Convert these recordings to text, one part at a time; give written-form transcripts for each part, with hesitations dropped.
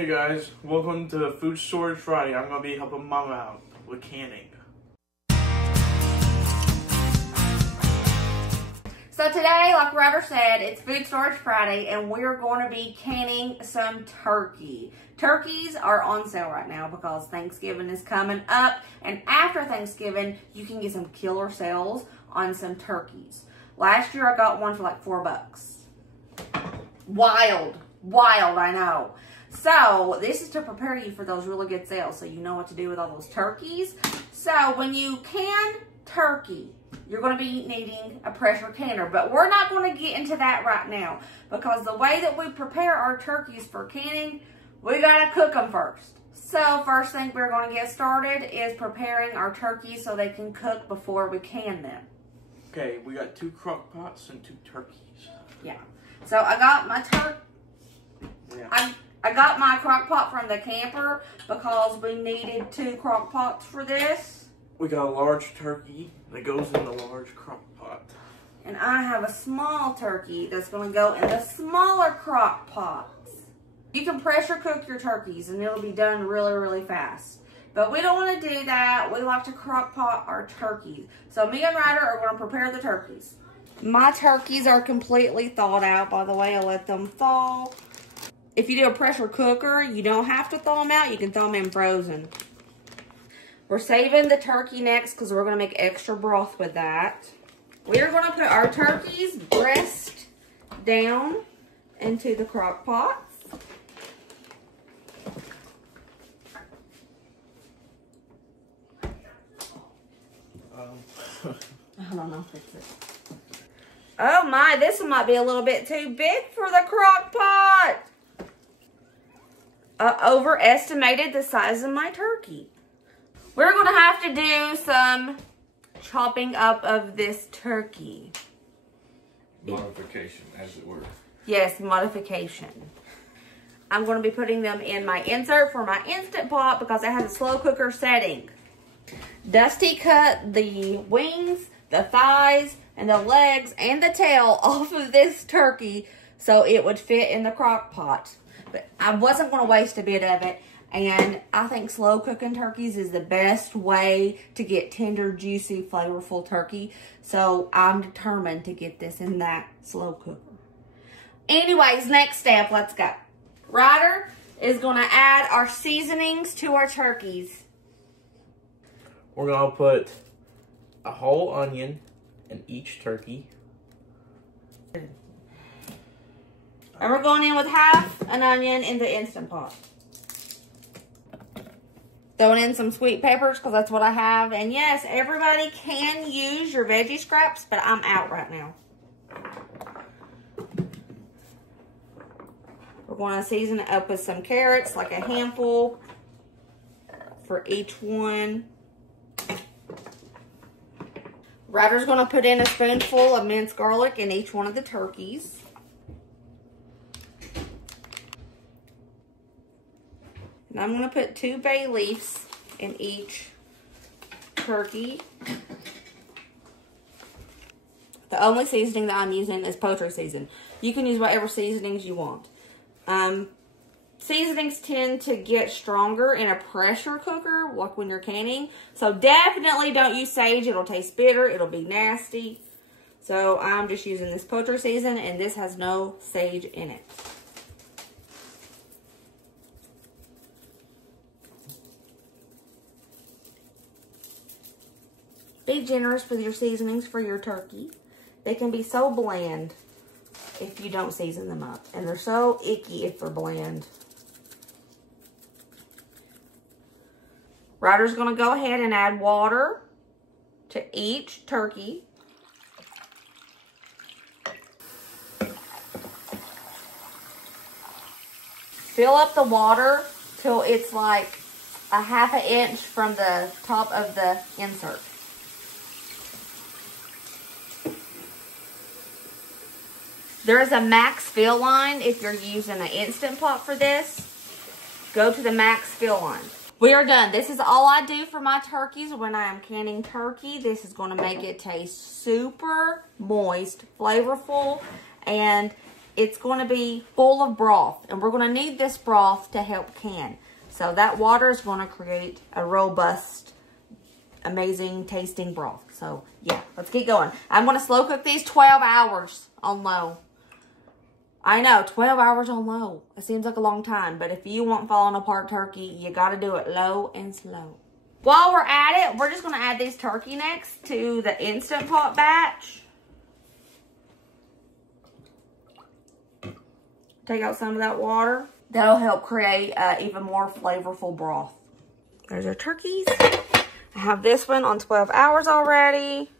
Hey guys, welcome to Food Storage Friday. I'm going to be helping Mama out with canning. So today, like Ryder said, it's Food Storage Friday and we're going to be canning some turkey. Turkeys are on sale right now because Thanksgiving is coming up, and after Thanksgiving, you can get some killer sales on some turkeys. Last year I got one for like $4. Wild, I know. So this is to prepare you for those really good sales so you know what to do with all those turkeys. So when you can turkey, you're going to be needing a pressure canner, but we're not going to get into that right now because the way that we prepare our turkeys for canning, we got to cook them first. So first thing we're going to get started is preparing our turkeys so they can cook before we can them. Okay, we got 2 crock pots and 2 turkeys. Yeah. So I got my I got my crock pot from the camper because we needed 2 crock pots for this. We got a large turkey that goes in the large crock pot. And I have a small turkey that's going to go in the smaller crock pots. You can pressure cook your turkeys and it'll be done really, really fast. But we don't want to do that. We like to crock pot our turkeys. So me and Ryder are going to prepare the turkeys. My turkeys are completely thawed out, by the way. I let them thaw. If you do a pressure cooker, you don't have to thaw them out. You can thaw them in frozen. We're saving the turkey next because we're going to make extra broth with that. We're going to put our turkey's breast down into the crock pots. I don't know if it's it. Oh my, this one might be a little bit too big for the crock pot. I overestimated the size of my turkey. We're going to have to do some chopping up of this turkey. Modification, as it were. Yes, modification. I'm going to be putting them in my insert for my Instant Pot because it has a slow cooker setting. Dusty cut the wings, the thighs, and the legs, and the tail off of this turkey so it would fit in the crock pot. But I wasn't going to waste a bit of it. And I think slow cooking turkeys is the best way to get tender, juicy, flavorful turkey. So I'm determined to get this in that slow cooker. Anyways, next step, let's go. Ryder is going to add our seasonings to our turkeys. We're going to put a whole onion in each turkey. And we're going in with half an onion in the Instant Pot. Throwing in some sweet peppers because that's what I have. And yes, everybody can use your veggie scraps, but I'm out right now. We're going to season it up with some carrots, like a handful for each one. Ryder's going to put in a spoonful of minced garlic in each one of the turkeys. And I'm going to put 2 bay leaves in each turkey. The only seasoning that I'm using is poultry season. You can use whatever seasonings you want. Seasonings tend to get stronger in a pressure cooker, like when you're canning. So definitely don't use sage. It'll taste bitter. It'll be nasty. So I'm just using this poultry season, and this has no sage in it. Be generous with your seasonings for your turkey. They can be so bland if you don't season them up. And they're so icky if they're bland. Ryder's going to go ahead and add water to each turkey. Fill up the water till it's like a ½ inch from the top of the insert. There is a max fill line if you're using an Instant Pot for this. Go to the max fill line. We are done. This is all I do for my turkeys when I am canning turkey. This is going to make it taste super moist, flavorful, and it's going to be full of broth. And we're going to need this broth to help can. So that water is going to create a robust, amazing tasting broth. So yeah, let's get going. I'm going to slow cook these 12 hours on low. I know, 12 hours on low. It seems like a long time, but if you want falling apart turkey, you got to do it low and slow. While we're at it, we're just going to add these turkey necks to the Instant Pot batch. Take out some of that water. That'll help create even more flavorful broth. There's our turkeys. I have this one on 12 hours already.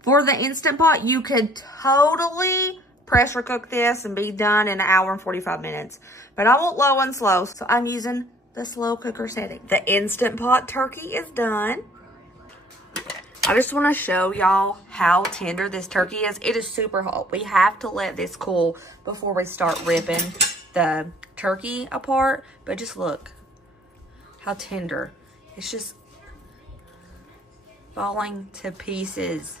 For the Instant Pot, you could totally pressure cook this and be done in 1 hour and 45 minutes. But I want low and slow, so I'm using the slow cooker setting. The Instant Pot turkey is done. I just want to show y'all how tender this turkey is. It is super hot. We have to let this cool before we start ripping the turkey apart. But just look how tender. It's just falling to pieces.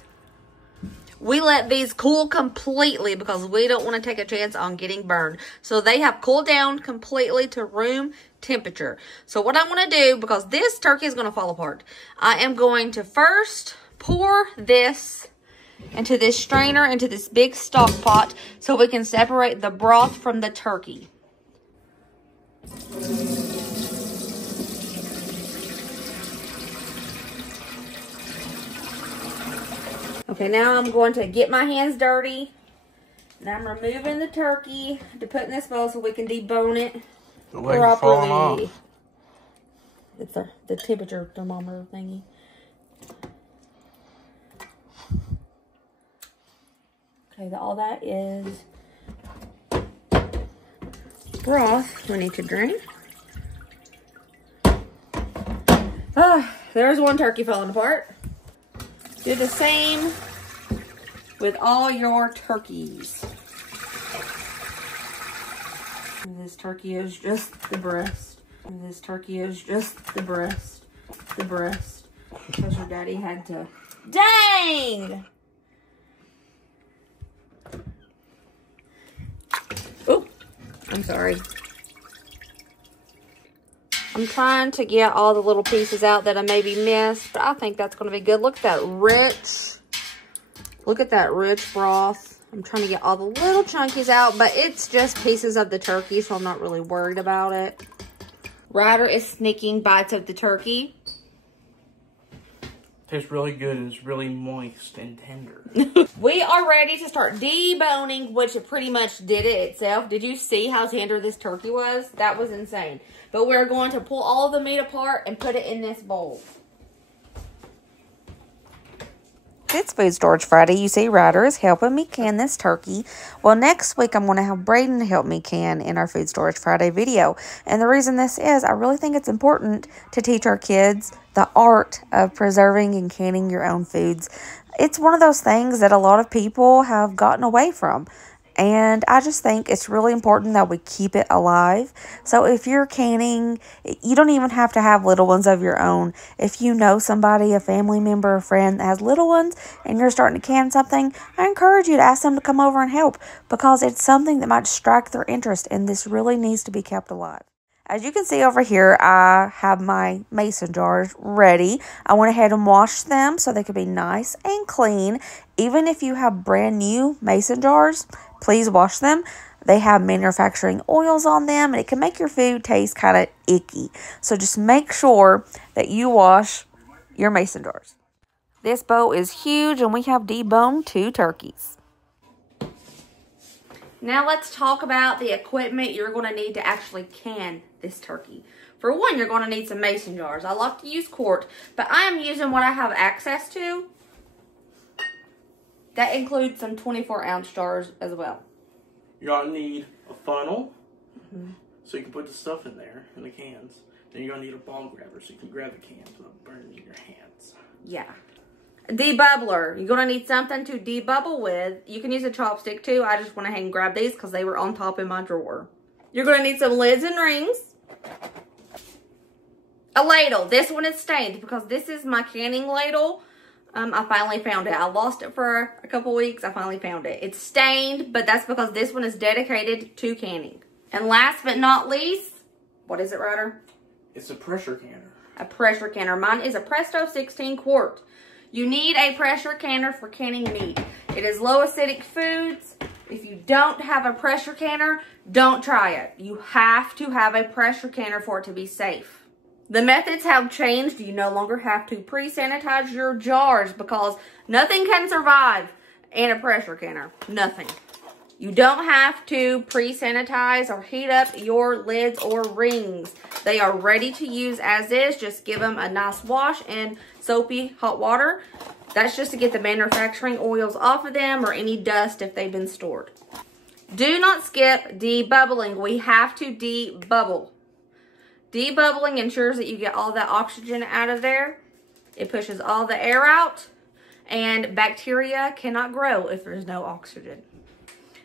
We let these cool completely because we don't want to take a chance on getting burned. So they have cooled down completely to room temperature. So what I'm going to do, because this turkey is going to fall apart, I am going to first pour this into this strainer, into this big stock pot, so we can separate the broth from the turkey. Okay, now I'm going to get my hands dirty. And I'm removing the turkey to put in this bowl so we can debone it properly. It's the temperature thermometer thingy. Okay, all that is broth we need to drain. Ah, there's one turkey falling apart. Do the same with all your turkeys. This turkey is just the breast. This turkey is just the breast. The breast. Because your daddy had to. Dang! Oh, I'm sorry. I'm trying to get all the little pieces out that I maybe missed, but I think that's going to be good. Look at that rich broth. I'm trying to get all the little chunkies out, but it's just pieces of the turkey, so I'm not really worried about it. Ryder is sneaking bites of the turkey. Tastes really good and it's really moist and tender. We are ready to start deboning, which it pretty much did it itself. Did you see how tender this turkey was? That was insane. But we're going to pull all the meat apart and put it in this bowl. It's Food Storage Friday. You see Ryder is helping me can this turkey. Well, next week I'm going to have Braden help me can in our Food Storage Friday video. And the reason this is, I really think it's important to teach our kids the art of preserving and canning your own foods. It's one of those things that a lot of people have gotten away from. And I just think it's really important that we keep it alive. So if you're canning, you don't even have to have little ones of your own. If you know somebody, a family member, a friend that has little ones, and you're starting to can something, I encourage you to ask them to come over and help, because it's something that might strike their interest, and this really needs to be kept alive. As you can see over here, I have my mason jars ready. I went ahead and washed them so they could be nice and clean. Even if you have brand new mason jars, please wash them. They have manufacturing oils on them, and it can make your food taste kind of icky. So just make sure that you wash your mason jars. This bowl is huge, and we have deboned 2 turkeys. Now let's talk about the equipment you're going to need to actually can this turkey. For one, you're going to need some mason jars. I like to use quart, but I am using what I have access to. That includes some 24-ounce jars as well. You're going to need a funnel, so you can put the stuff in there, in the cans. Then you're going to need a ball grabber, so you can grab the cans without burning your hands. Yeah. Debubbler. You're going to need something to debubble with. You can use a chopstick too. I just went ahead and grabbed these because they were on top in my drawer. You're going to need some lids and rings. A ladle. This one is stained because this is my canning ladle. I finally found it. I lost it for a couple weeks. I finally found it. It's stained, but that's because this one is dedicated to canning. And last but not least, what is it, Ryder? It's a pressure canner. A pressure canner. Mine is a Presto 16 quart. You need a pressure canner for canning meat. It is low acidic foods. If you don't have a pressure canner, don't try it. You have to have a pressure canner for it to be safe. The methods have changed. You no longer have to pre-sanitize your jars because nothing can survive in a pressure canner. Nothing. You don't have to pre-sanitize or heat up your lids or rings. They are ready to use as is. Just give them a nice wash in soapy hot water. That's just to get the manufacturing oils off of them or any dust if they've been stored. Do not skip debubbling. We have to debubble. Debubbling ensures that you get all that oxygen out of there. It pushes all the air out, and bacteria cannot grow if there's no oxygen.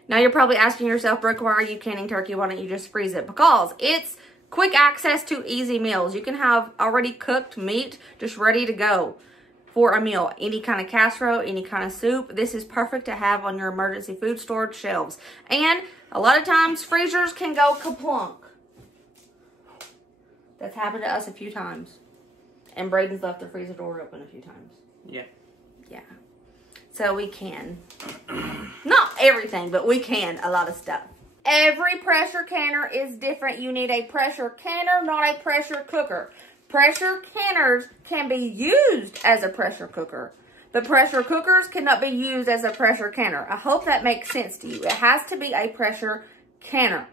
Now you're probably asking yourself, Brooke, why are you canning turkey? Why don't you just freeze it? Because it's quick access to easy meals. You can have already cooked meat just ready to go for a meal. Any kind of casserole, any kind of soup. This is perfect to have on your emergency food storage shelves. And a lot of times freezers can go kaplunk. That's happened to us a few times. And Braden's left the freezer door open a few times. Yeah. Yeah. So we can. Not everything, but we can a lot of stuff. Every pressure canner is different. You need a pressure canner, not a pressure cooker. Pressure canners can be used as a pressure cooker, but pressure cookers cannot be used as a pressure canner. I hope that makes sense to you. It has to be a pressure canner.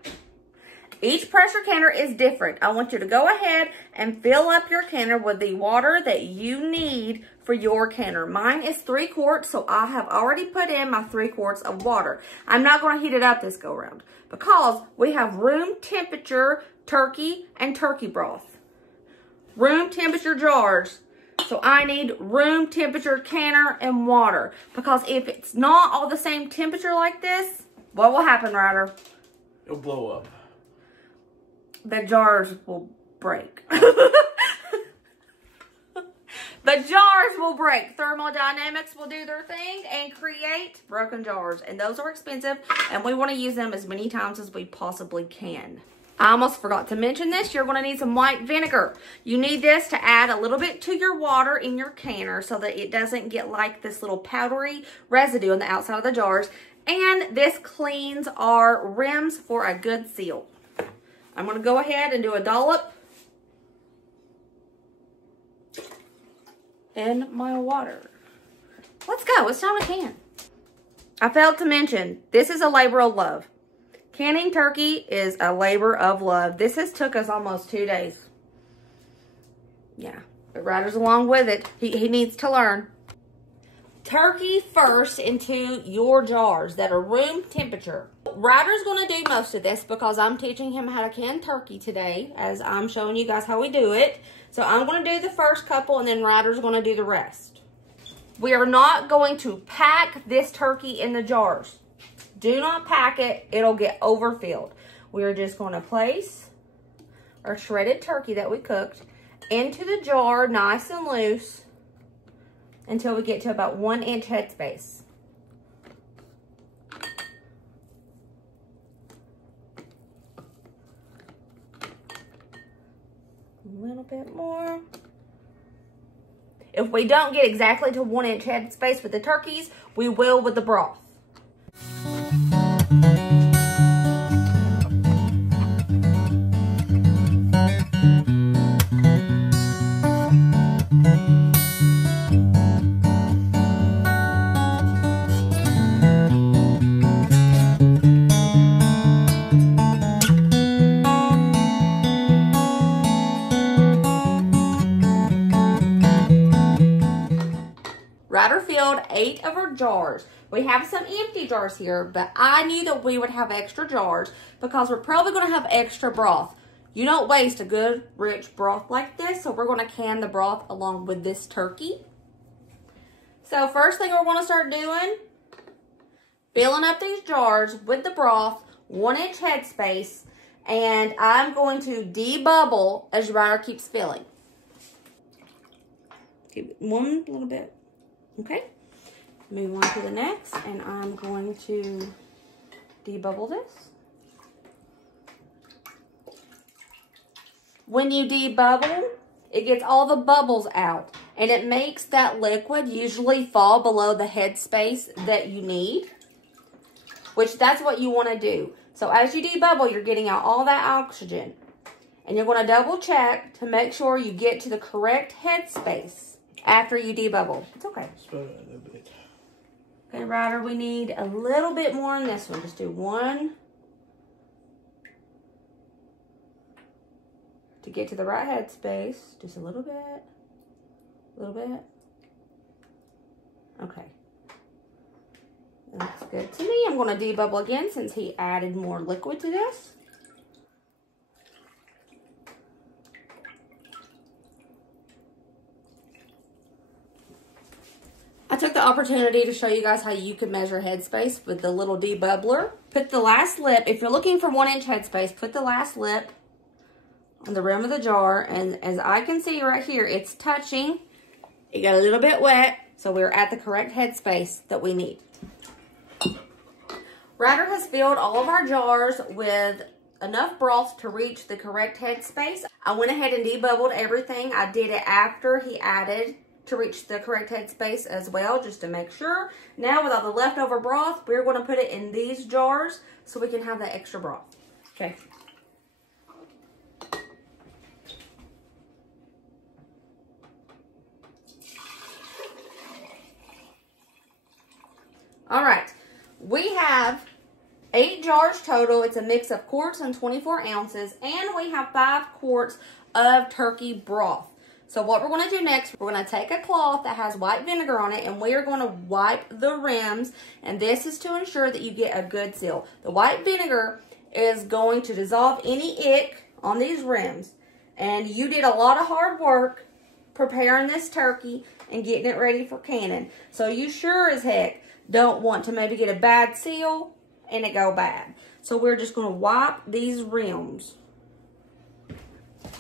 Each pressure canner is different. I want you to go ahead and fill up your canner with the water that you need for your canner. Mine is 3 quarts, so I have already put in my 3 quarts of water. I'm not going to heat it up this go around because we have room temperature turkey and turkey broth. Room temperature jars. So I need room temperature canner and water, because if it's not all the same temperature like this, what will happen, Ryder? It'll blow up. The jars will break. The jars will break. Thermodynamics will do their thing and create broken jars. And those are expensive, and we want to use them as many times as we possibly can. I almost forgot to mention this. You're going to need some white vinegar. You need this to add a little bit to your water in your canner so that it doesn't get like this little powdery residue on the outside of the jars. And this cleans our rims for a good seal. I'm going to go ahead and do a dollop in my water. Let's go. It's time to can. I failed to mention, this is a labor of love. Canning turkey is a labor of love. This has took us almost 2 days. Yeah, but Ryder's along with it. He needs to learn. Turkey first into your jars that are room temperature. Ryder's going to do most of this because I'm teaching him how to can turkey today, as I'm showing you guys how we do it. So I'm going to do the first couple, and then Ryder's going to do the rest. We are not going to pack this turkey in the jars. Do not pack it. It'll get overfilled. We are just going to place our shredded turkey that we cooked into the jar nice and loose until we get to about 1 inch headspace. A little bit more. If we don't get exactly to 1 inch headspace with the turkeys, we will with the broth. Ryder filled 8 of our jars. We have some empty jars here, but I knew that we would have extra jars because we're probably going to have extra broth. You don't waste a good, rich broth like this, so we're going to can the broth along with this turkey. So first thing we're going to start doing, filling up these jars with the broth, 1 inch headspace, and I'm going to debubble as Ryder keeps filling. Keep it one little bit. Okay, move on to the next, and I'm going to debubble this. When you debubble, it gets all the bubbles out, and it makes that liquid usually fall below the headspace that you need, which that's what you want to do. So as you debubble, you're getting out all that oxygen, and you're going to double check to make sure you get to the correct headspace after you debubble. It's okay. Okay, Ryder, we need a little bit more in this one. Just do one. To get to the right headspace, just a little bit, Okay. That's good to me. I'm going to debubble again since he added more liquid to this. I took the opportunity to show you guys how you can measure headspace with the little debubbler. Put the last lip, if you're looking for 1 inch headspace, put the last lip on the rim of the jar, and as I can see right here, it's touching. It got a little bit wet, so we're at the correct headspace that we need. Ryder has filled all of our jars with enough broth to reach the correct headspace. I went ahead and debubbled everything. I did it after he added to reach the correct headspace as well, just to make sure. Now with all the leftover broth, we're going to put it in these jars so we can have that extra broth. Okay. All right, we have 8 jars total. It's a mix of quarts and 24 ounces, and we have 5 quarts of turkey broth. So what we're going to do next, we're going to take a cloth that has white vinegar on it, and we are going to wipe the rims, and this is to ensure that you get a good seal. The white vinegar is going to dissolve any ick on these rims, and you did a lot of hard work preparing this turkey and getting it ready for canning. So you sure as heck don't want to maybe get a bad seal and it go bad. So we're just going to wipe these rims.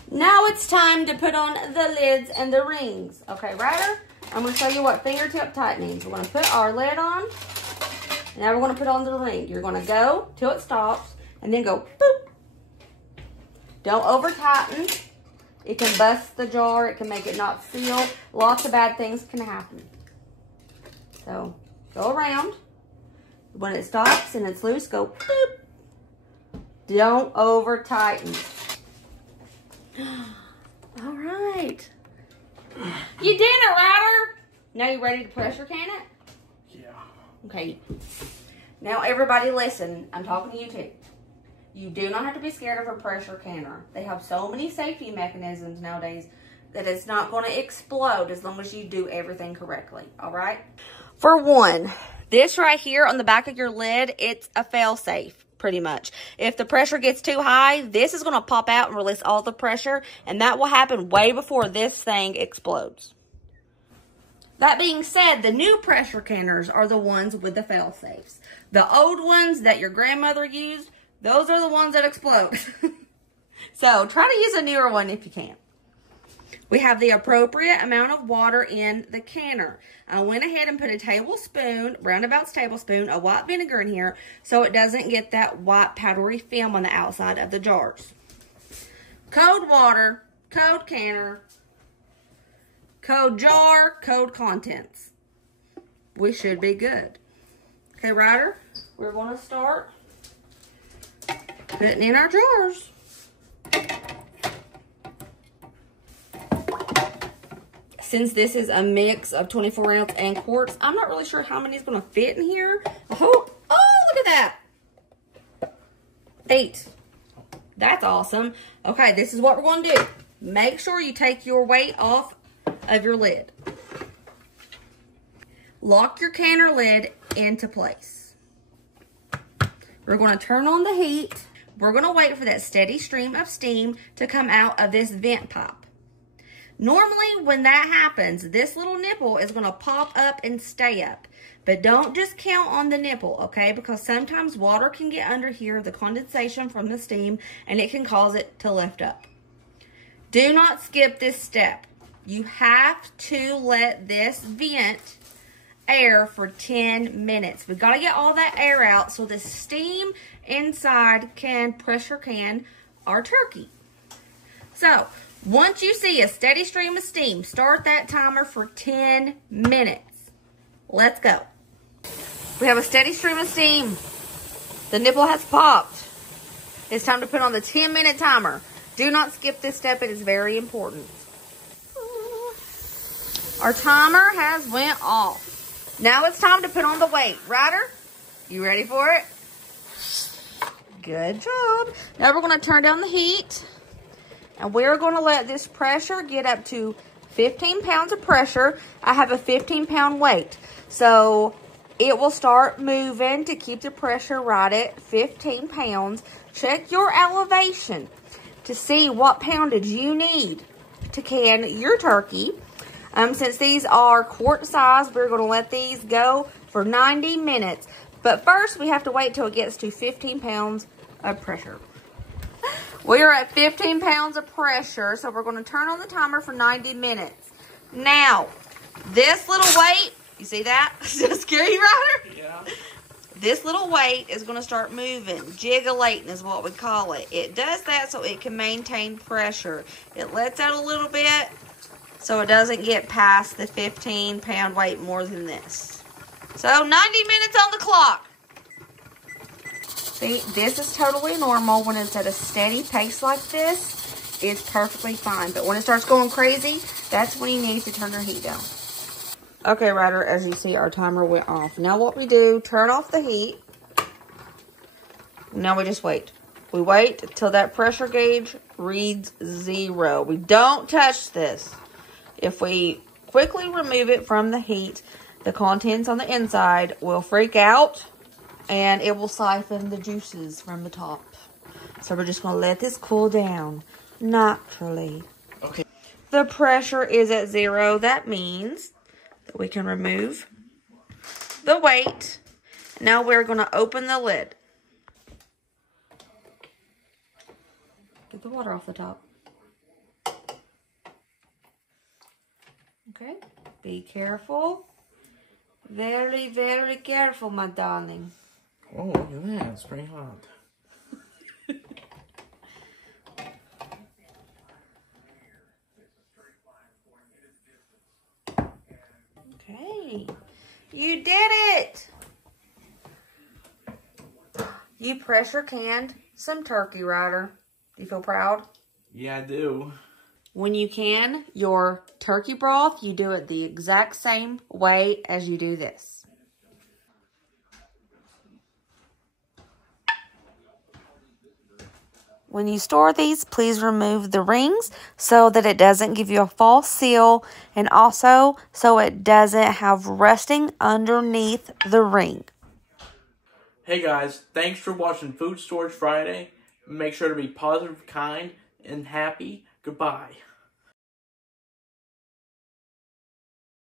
Now it's time to put on the lids and the rings. Okay, Ryder, I'm going to show you what fingertip tight means. We're going to put our lid on. And now we're going to put on the ring. You're going to go till it stops and then go boop. Don't over tighten. It can bust the jar. It can make it not seal. Lots of bad things can happen. So go around. When it stops and it's loose, go boop. Don't over tighten. All right. You did it, Ryder. Now you ready to pressure can it? Yeah. Okay. Now everybody listen. I'm talking to you too. You do not have to be scared of a pressure canner. They have so many safety mechanisms nowadays that it's not going to explode as long as you do everything correctly. All right? For one, this right here on the back of your lid, it's a fail-safe, pretty much. If the pressure gets too high, this is going to pop out and release all the pressure, and that will happen way before this thing explodes. That being said, the new pressure canners are the ones with the fail-safes. The old ones that your grandmother used, those are the ones that explode. So try to use a newer one if you can. We have the appropriate amount of water in the canner. I went ahead and put a tablespoon, roundabouts tablespoon, of white vinegar in here so it doesn't get that white powdery film on the outside of the jars. Code water, code canner, code jar, code contents. We should be good. Okay, Ryder, we're going to start putting in our jars. Since this is a mix of 24 ounce and quarts, I'm not really sure how many is going to fit in here. Oh, look at that. 8. That's awesome. Okay, this is what we're going to do. Make sure you take your weight off of your lid. Lock your canner lid into place. We're going to turn on the heat. We're going to wait for that steady stream of steam to come out of this vent pipe. Normally, when that happens, this little nipple is going to pop up and stay up. But don't just count on the nipple, okay? Because sometimes water can get under here, the condensation from the steam, and it can cause it to lift up. Do not skip this step. You have to let this vent air for 10 minutes. We got to get all that air out so the steam inside can pressure can our turkey. So, once you see a steady stream of steam, start that timer for 10 minutes. Let's go. We have a steady stream of steam. The nipple has popped. It's time to put on the 10-minute timer. Do not skip this step. It is very important. Our timer has went off. Now it's time to put on the weight. Ryder, you ready for it? Good job. Now we're going to turn down the heat. And we're going to let this pressure get up to 15 pounds of pressure. I have a 15-pound weight. So it will start moving to keep the pressure right at 15 pounds. Check your elevation to see what poundage you need to can your turkey. Since these are quart size, we're going to let these go for 90 minutes. But first, we have to wait till it gets to 15 pounds of pressure. We are at 15 pounds of pressure, so we're going to turn on the timer for 90 minutes. Now, this little weight, you see that? Does that scare you, Ryder? Yeah. This little weight is going to start moving. Jiggulating is what we call it. It does that so it can maintain pressure. It lets out a little bit so it doesn't get past the 15-pound weight more than this. So 90 minutes on the clock. See, this is totally normal. When it's at a steady pace like this, it's perfectly fine. But when it starts going crazy, that's when you need to turn your heat down. Okay, Ryder, as you see, our timer went off. Now what we do, turn off the heat. Now we just wait. We wait till that pressure gauge reads 0. We don't touch this. If we quickly remove it from the heat, the contents on the inside will freak out and it will siphon the juices from the top. So we're just going to let this cool down naturally. Okay. The pressure is at 0. That means that we can remove the weight. Now we're going to open the lid. Get the water off the top. Okay, be careful. Very, very careful, my darling. Oh, look at that. It's pretty hot. Okay, you did it. You pressure canned some turkey, Ryder. Do you feel proud? Yeah, I do. When you can your turkey broth, you do it the exact same way as you do this. When you store these, please remove the rings so that it doesn't give you a false seal, and also so it doesn't have rusting underneath the ring. Hey guys, thanks for watching Food Storage Friday. Make sure to be positive, kind, and happy. Goodbye.